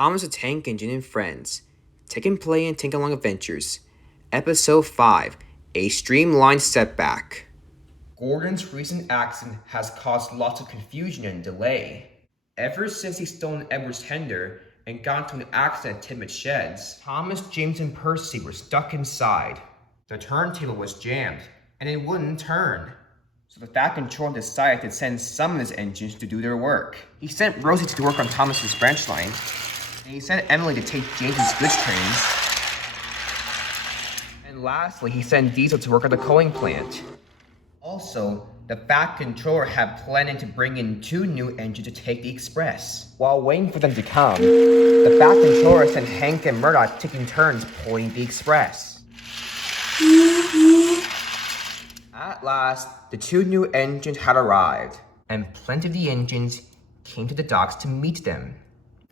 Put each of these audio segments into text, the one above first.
Thomas the Tank Engine and Friends, Take and Play and Tank Along Adventures, Episode 5, A Streamlined Setback. Gordon's recent accident has caused lots of confusion and delay. Ever since he stolen Edward's tender and got into an accident at Tidmouth Sheds, Thomas, James, and Percy were stuck inside. The turntable was jammed, and it wouldn't turn. So the Fat Controller decided to send some of his engines to do their work. He sent Rosie to work on Thomas's branch line, and he sent Emily to take James's goods trains. And lastly, he sent Diesel to work at the coaling plant. Also, the Fat Controller had planned to bring in 2 new engines to take the express. While waiting for them to come, the Fat Controller sent Hank and Murdoch taking turns pulling the express. At last, the 2 new engines had arrived, and plenty of the engines came to the docks to meet them.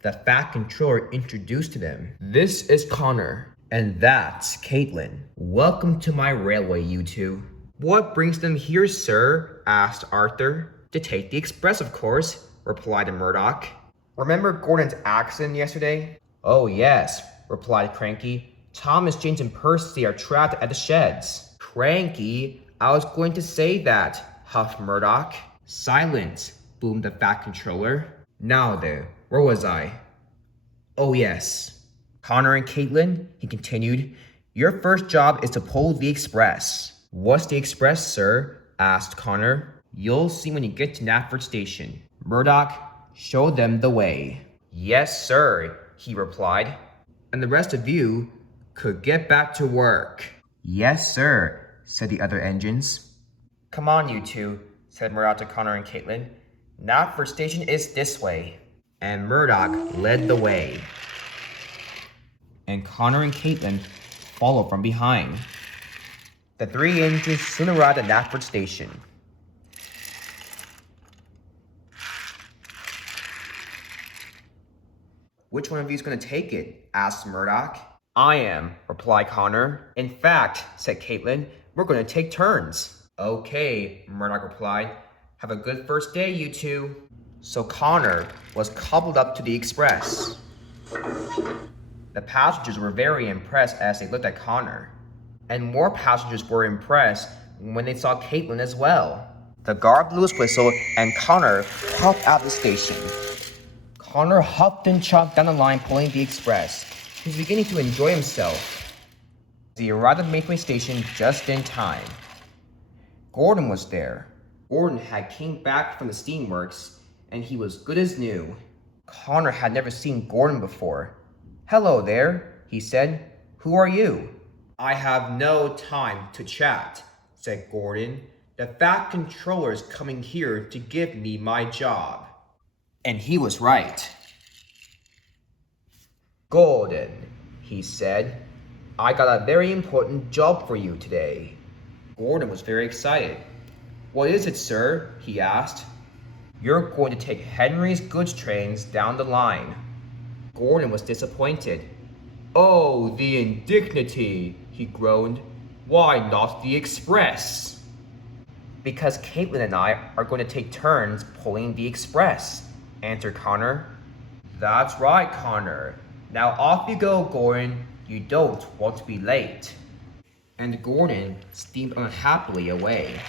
The Fat Controller introduced to them. "This is Connor, and that's Caitlin. Welcome to my railway, you two." "What brings them here, sir?" asked Arthur. "To take the express, of course," replied Murdoch. "Remember Gordon's accident yesterday?" "Oh, yes," replied Cranky. "Thomas, James, and Percy are trapped at the sheds." "Cranky, I was going to say that," huffed Murdoch. "Silence," boomed the Fat Controller. "Now then, where was I? Oh yes. Connor and Caitlin," he continued, "your first job is to pull the express." "What's the express, sir?" asked Connor. "You'll see when you get to Knapford Station." Murdoch showed them the way. "Yes, sir," he replied. "And the rest of you could get back to work." "Yes, sir," said the other engines. "Come on, you two," said Murdoch to Connor and Caitlin. "Knapford Station is this way." And Murdoch led the way. And Connor and Caitlin followed from behind. The 3 engines soon arrived at Knapford Station. "Which one of you is going to take it?" asked Murdoch. "I am," replied Connor. "In fact," said Caitlin, "we're going to take turns." "Okay," Murdoch replied. "Have a good first day, you two." So Connor was coupled up to the express. The passengers were very impressed as they looked at Connor. And more passengers were impressed when they saw Caitlin as well. The guard blew his whistle and Connor puffed out the station. Connor huffed and chuffed down the line pulling the express. He was beginning to enjoy himself. He arrived at Mayflower Station just in time. Gordon was there. Gordon had came back from the Steamworks, and he was good as new. Connor had never seen Gordon before. "Hello there," he said. "Who are you?" "I have no time to chat," said Gordon. "The Fat Controller is coming here to give me my job." And he was right. "Gordon," he said, "I got a very important job for you today." Gordon was very excited. "What is it, sir?" he asked. "You're going to take Henry's goods trains down the line." Gordon was disappointed. "Oh, the indignity," he groaned. "Why not the express?" "Because Caitlin and I are going to take turns pulling the express," answered Connor. "That's right, Connor. Now off you go, Gordon. You don't want to be late." And Gordon steamed unhappily away.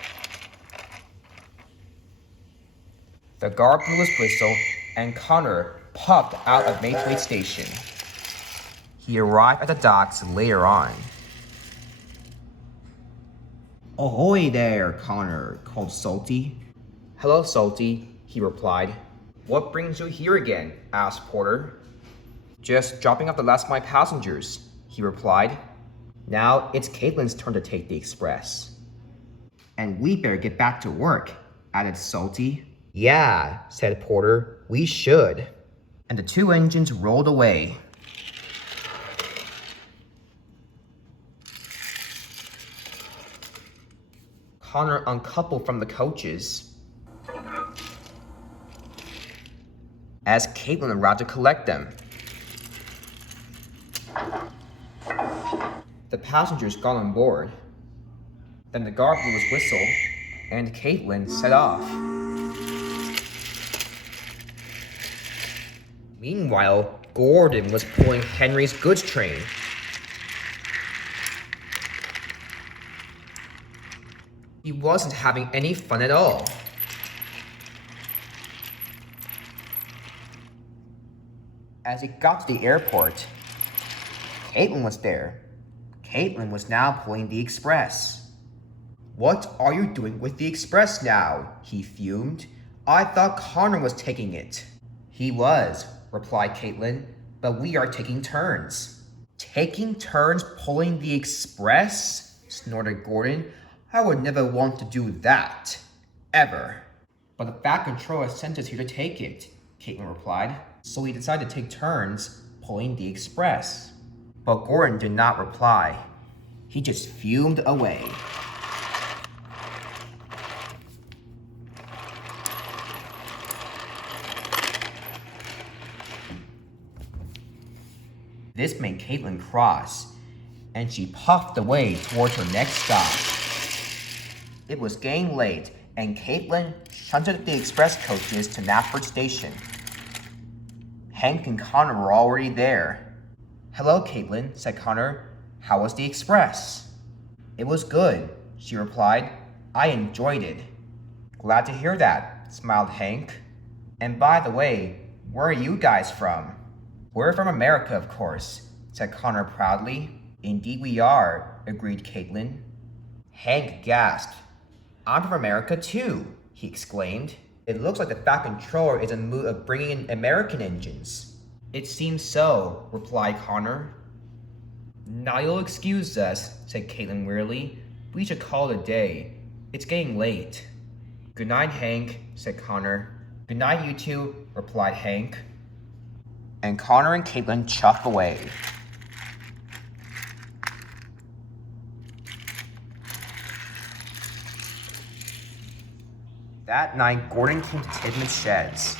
The guard blew his whistle, and Connor puffed out of Mayflower Station. He arrived at the docks later on. "Ahoy there, Connor," called Salty. "Hello, Salty," he replied. "What brings you here again?" asked Porter. "Just dropping off the last of my passengers," he replied. "Now it's Caitlin's turn to take the express." "And we better get back to work," added Salty. "Yeah," said Porter, "we should." And the 2 engines rolled away. Connor uncoupled from the coaches as Caitlin arrived to collect them. The passengers got on board. Then the guard blew his whistle, and Caitlin set off. Meanwhile, Gordon was pulling Henry's goods train. He wasn't having any fun at all. As he got to the airport, Caitlin was there. Caitlin was now pulling the express. "What are you doing with the express now?" he fumed. "I thought Connor was taking it." "He was," replied Caitlin, "but we are taking turns." "Taking turns pulling the express?" snorted Gordon. "I would never want to do that. Ever." "But the Fat Controller sent us here to take it," Caitlin replied. "So we decided to take turns pulling the express." But Gordon did not reply. He just fumed away. This made Caitlin cross, and she puffed away towards her next stop. It was getting late, and Caitlin shunted the express coaches to Knapford Station. Hank and Connor were already there. "Hello, Caitlin," said Connor. "How was the express?" "It was good," she replied. "I enjoyed it." "Glad to hear that," smiled Hank. "And by the way, where are you guys from?" "We're from America, of course," said Connor proudly. "Indeed we are," agreed Caitlin. Hank gasped. "I'm from America too," he exclaimed. "It looks like the Fat Controller is in the mood of bringing in American engines." "It seems so," replied Connor. "Now you'll excuse us," said Caitlin wearily. "We should call it a day. It's getting late." "Good night, Hank," said Connor. "Good night, you two," replied Hank. And Connor and Caitlin chuffed away. That night, Gordon came to Tidman's sheds.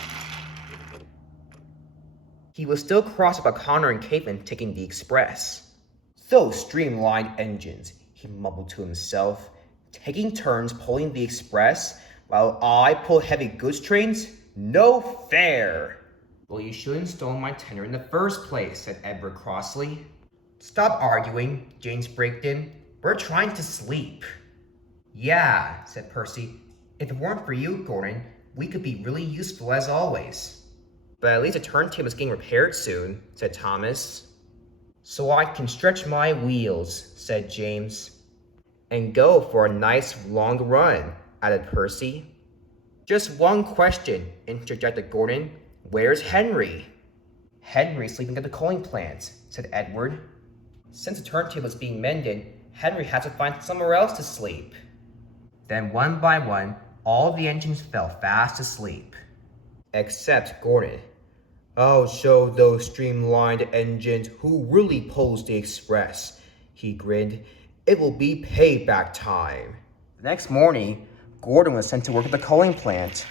He was still cross about Connor and Caitlin taking the express. "Those streamlined engines," he mumbled to himself. "Taking turns pulling the express while I pull heavy goods trains? No fair!" "Well, you shouldn't have stolen my tender in the first place," said Edward crossly. "Stop arguing," James braked in. "We're trying to sleep." "Yeah," said Percy. "If it weren't for you, Gordon, we could be really useful as always." "But at least the turntable is getting repaired soon," said Thomas. "So I can stretch my wheels," said James. "And go for a nice long run," added Percy. "Just one question," interjected Gordon. "Where's Henry?" "Henry's sleeping at the coaling plant," said Edward. "Since the turntable is being mended, Henry has to find somewhere else to sleep." Then one by one, all the engines fell fast asleep. Except Gordon. "I'll show those streamlined engines who really pulls the express," he grinned. "It will be payback time." The next morning, Gordon was sent to work at the coaling plant.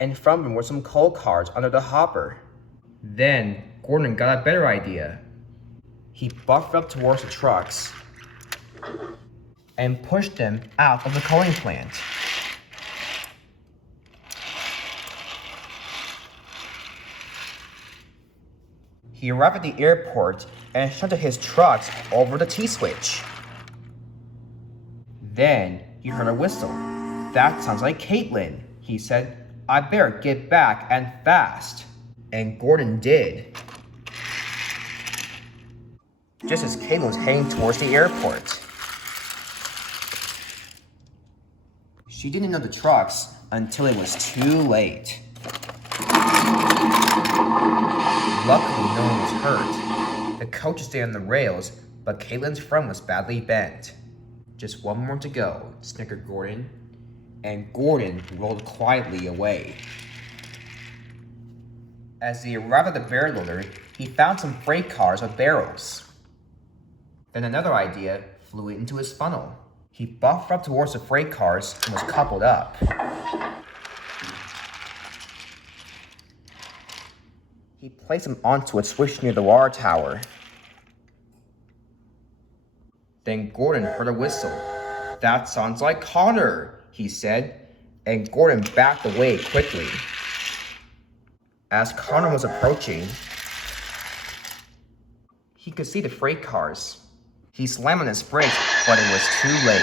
In front of him were some coal cars under the hopper. Then Gordon got a better idea. He buffed up towards the trucks and pushed them out of the coaling plant. He arrived at the airport and shunted his trucks over the T-switch. Then he heard a whistle. "That sounds like Caitlin," he said. "I better get back and fast." And Gordon did. Just as Caitlin was heading towards the airport. She didn't know the trucks until it was too late. Luckily, no one was hurt. The coach stayed on the rails, but Caitlin's front was badly bent. "Just one more to go," snickered Gordon. And Gordon rolled quietly away. As he arrived at the barrel loader, he found some freight cars with barrels. Then another idea flew into his funnel. He buffed up towards the freight cars and was coupled up. He placed them onto a switch near the water tower. Then Gordon heard a whistle. "That sounds like Connor," he said, and Gordon backed away quickly. As Connor was approaching, he could see the freight cars. He slammed on his brakes, but it was too late.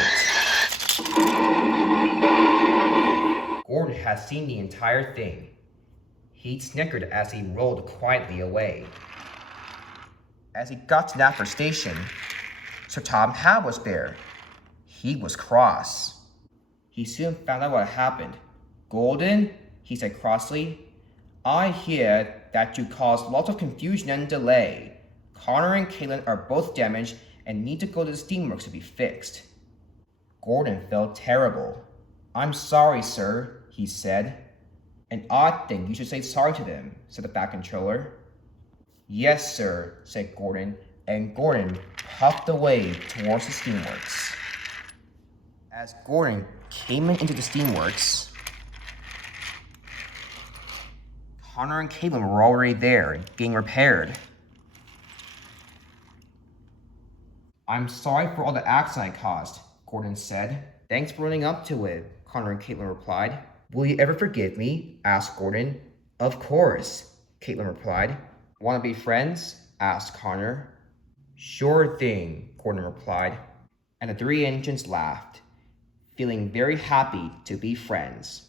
Gordon had seen the entire thing. He snickered as he rolled quietly away. As he got to Knapford Station, Sir Tom Howe was there. He was cross. He soon found out what happened. "Gordon," he said crossly, "I hear that you caused lots of confusion and delay. Connor and Caitlin are both damaged and need to go to the Steamworks to be fixed." Gordon felt terrible. "I'm sorry, sir," he said. "And I think you should say sorry to them," said the Fat Controller. "Yes, sir," said Gordon, and Gordon puffed away towards the Steamworks. As Gordon came into the Steamworks, Connor and Caitlin were already there, getting repaired. "I'm sorry for all the accident I caused," Gordon said. "Thanks for running up to it," Connor and Caitlin replied. "Will you ever forgive me?" asked Gordon. "Of course," Caitlin replied. "Want to be friends?" asked Connor. "Sure thing," Gordon replied. And the three engines laughed, feeling very happy to be friends.